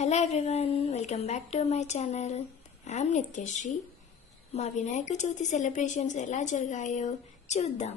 Hello everyone welcome back to my channel I'm Nithyasri మా Vinayaka Chavithi celebrations ఎలా జరిగాయో చూద్దాం.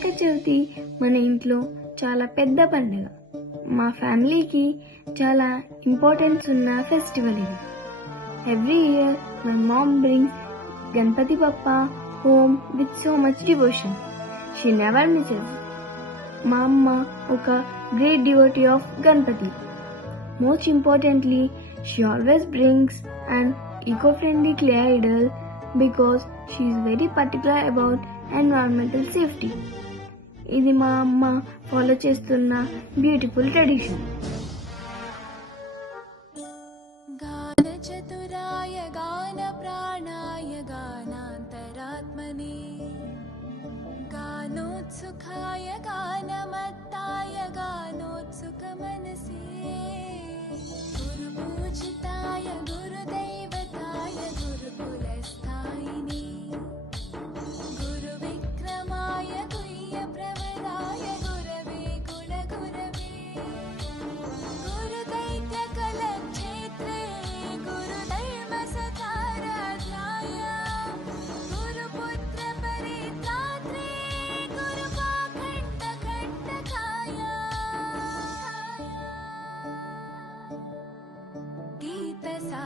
వినాయక చవితి మన ఇంట్లో చాలా పెద్ద పండుగ. మా ఫ్యామిలీకి చాలా ఇంపార్టెన్స్ ఉన్న ఫెస్టివల్ ఇది. Every year my mom brings Ganapati Bappa home with so much devotion she never misses మా అమ్మ ఒక great devotee of Ganapati most importantly she always brings and eco friendly clay idol because she is very particular about environmental safety. ఇది మా అమ్మ follow చేస్తున్న beautiful tradition గాన గా ప్రాణాయ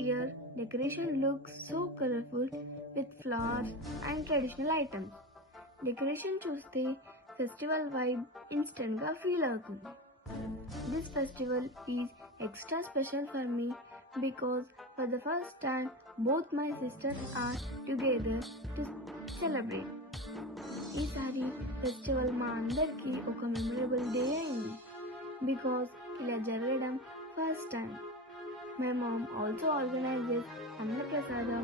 year decoration looks so colorful with flowers and traditional items. Decoration చూస్తే festival vibe instant గా feel అవుతుంది this festival is extra special for me because for the first time both my sisters are together to celebrate ఈసారి festival మా అందరికీ ఒక memorable day అయింది because ఇలా జరగడం first time my mom also organizes అన్నప్రసాదం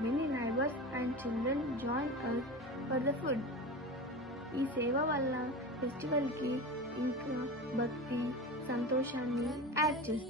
many neighbours and children join us for the food ఈ సేవ వల్ల ఫెస్టివల్కి Ika Bhakti Santoshani at Just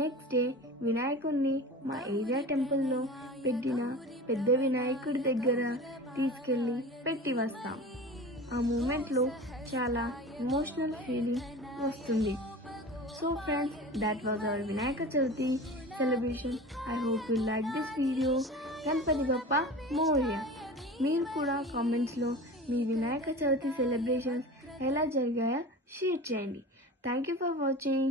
next day వినాయకుడిని మా ఏరియా టెంపుల్లో పెట్టిన పెద్ద వినాయకుడి దగ్గర తీసుకెళ్ళి పెట్టి వస్తాం. ఆ మూమెంట్లో చాలా ఎమోషనల్ ఫీలింగ్ వస్తుంది. So friends that was our Vinayaka Chavithi celebration I hope you like this video Ganapati Bappa Morya మీరు కూడా కామెంట్స్లో మీ వినాయక చవితి సెలబ్రేషన్స్ ఎలా జరిగాయో షేర్ చేయండి. Thank you for watching